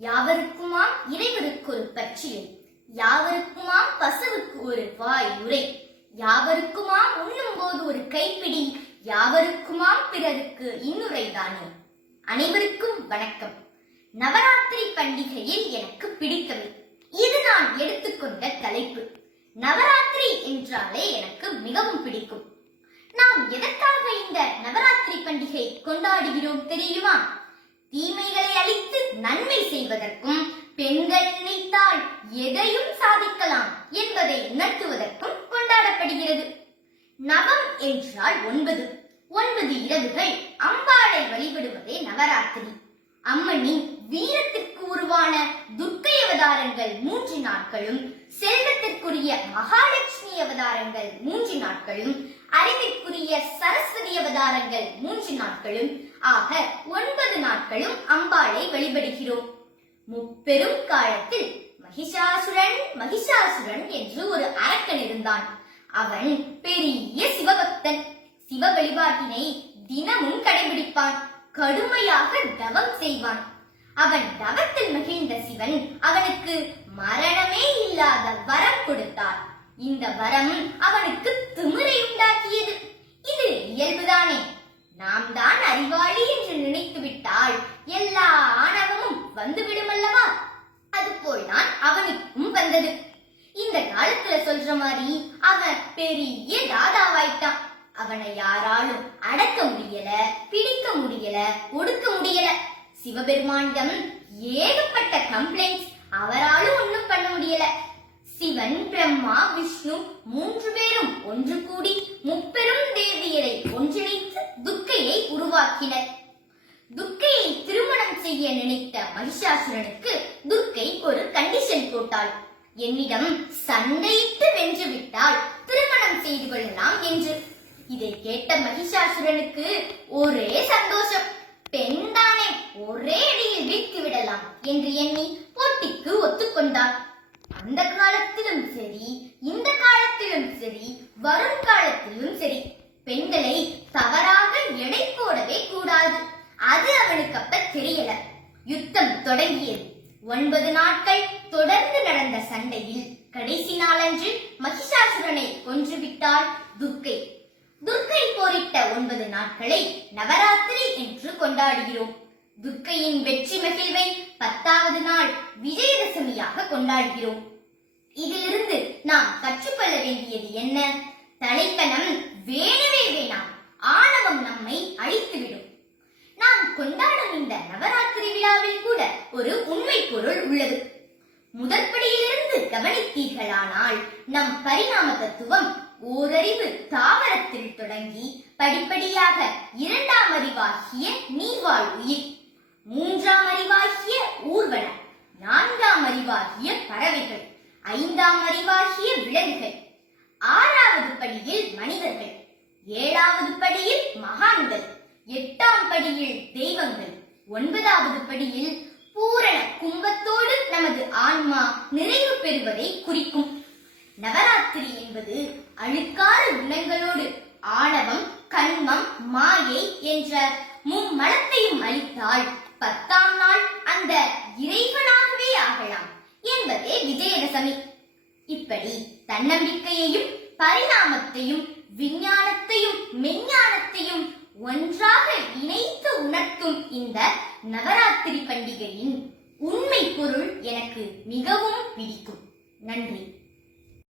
யாவருக்குமாம் இறைவருக்கு ஒரு பற்றியல், யாவருக்குமாம் பசுவுக்கு ஒரு வாய் உரை, யாவருக்குமாம் உண்ணும் போது ஒரு கைப்பிடி, யாவருக்குமாம் பிறருக்கு இன்னுரைதானே. அனைவருக்கும் வணக்கம். நவராத்திரி பண்டிகையில் எனக்கு பிடித்தவை. இது நான் எடுத்துக்கொண்ட தலைப்பு. நவராத்திரி என்றாலே எனக்கு மிகவும் பிடிக்கும். நாம் எதற்காக இந்த நவராத்திரி பண்டிகை கொண்டாடுகிறோம் தெரியுமா? தீமைகளை அழித்து நன்மை செய்வதற்கும், பெண்கள் நினைத்தால் எதையும் சாதிக்கலாம் என்பதை உணர்த்துவதற்கும் கொண்டாடப்படுகிறது. நவம் என்றால் 9. 9 இரவுகள் அம்பாளை வழிபடுவதே நவராத்திரி. அம்மனின் வீரத்திற்கு உருவான துர்க்கை அவதாரங்கள் 3 நாட்களும், செல்வத்திற்குரிய மகாலட்சுமி அவதாரங்கள் 3 நாட்களும், அறிவிற்குரிய சரஸ்வதி அவதாரங்கள் 3 நாட்களும் ஆக 9 நாட்களும் அம்பாளை வழிபடுகிறோம். முப்பெரும் காலத்தில் மகிஷாசுரன் என்று ஒரு அரக்கன் இருந்தான். அவன் பெரிய சிவபக்தன். சிவ வழிபாட்டினை தினமும் கடைபிடிப்பான். கடுமையாக தவம் செய்வான். அவன் தவத்தில் மகிழ்ந்த சிவன் அவனுக்கு மரணமே இல்லாத வரம் கொடுத்தார். இந்த வரம் அவனுக்கு திமிரை உண்டாக்கியது. இது இயல்புதானே. நாம் தான் அறிவாளி என்று நினைத்து விட்டால் எல்லா ஆணவமும் வந்துவிடும் அல்லவா? அதுபோல்தான் அவனுக்கும் வந்தது. இந்த காலத்துல சொல்ற மாதிரி அவன் பெரிய தாதாவாயிட்டான். அவனை யாராலும் அடக்க முடியல, பிடிக்க முடியல, ஒடுக்க முடியல. சிவபெருமானிடம் ஏகப்பட்ட கம்ப்ளைண்ட்ஸ். அவராலும் ஒண்ணும் பண்ண முடியல. சிவன், பிரம்மா, விஷ்ணு 3 பேரும் ஒன்று கூடி முப்பெரும் தேவியரை ஒன்றிணைத்து துர்க்கையை உருவாக்கினர். துர்க்கையை திருமணம் செய்ய நினைத்த மகிஷாசுரனுக்கு துர்க்கை ஒரு கண்டிஷன் போட்டாள். என்னிடம் சண்டையிட்டு வென்று விட்டால் திருமணம் செய்து கொள்ளலாம் என்று. இதை கேட்ட மகிஷாசுரனுக்கு ஒரே சந்தோஷம். பெண் தானே, ஒரே அடியில் வீழ்த்தி விடலாம் என்று எண்ணி போட்டிக்கு ஒத்துக்கொண்டார். அந்த காலத்திலும் சரி, இந்த காலத்திலும் சரி, வரும் காலத்திலும் சரி, பெண்களை தவறாக எடை போடவே கூடாது. அது அவனுக்கு அப்ப தெரியல. யுத்தம் தொடங்கியது. 9 நாட்கள் தொடர்ந்து நடந்த சண்டையில் கடைசி நாளன்று மகிஷாசுரனை கொன்றுவிட்டாள் துர்க்கை. துர்க்கை போரிட்ட 9 நாட்களை நவராத்திரி என்று கொண்டாடுகிறோம். துர்க்கையின் வெற்றி மகிழ்வை 10வது நாள் விஜயதசமியாக கொண்டாடுகிறோம். இதிலிருந்து நாம் கற்றுக்கொள்ள வேண்டியது என்ன? தலைக்கணம் வேணவே வேணாம். ஆணவம் நம்மை அழித்துவிடும். நாம் கொண்டாடும் இந்த நவராத்திரி விழாவில் கூட ஒரு உண்மை பொருள் உள்ளது. முதற்படியிலிருந்து கவனித்தீர்களானால் நம் பரிணாம தத்துவம் ஓரறிவு தாவரத்தில் தொடங்கி படிப்படியாக 2ஆம் அறிவாகிய நீர்வாழ் உயிர், 3ஆம் அறிவாகிய ஊர்வன, 4ஆம் அறிவாகிய பறவைகள், 5ஆம் அறிவாகிய விலங்குகள், 6வது படியில் மனிதர்கள், 7வது படியில் மகான்கள், 8ஆம் படியில் தெய்வங்கள், 9வது படியில் பூரண கும்பத்தோடு நமது ஆன்மா நிறைவு பெறுவதை குறிக்கும். நவராத்திரி என்பது அழுக்கான குணங்களோடு ஆணவம், கண்மம், மாயை என்ற மும்மலத்தையும் அழித்தால் 10ஆம் நாள் அந்த இறைவனாகவே ஆகலாம் என்பதே விஜயதசமி. இப்படி தன்னம்பிக்கையையும், பரிணாமத்தையும், விஞ்ஞானத்தையும், மெஞ்ஞானத்தையும் ஒன்றாக இணைத்து உணர்த்தும் இந்த நவராத்திரி பண்டிகையின் உண்மை பொருள் எனக்கு மிகவும் பிடிக்கும். நன்றி.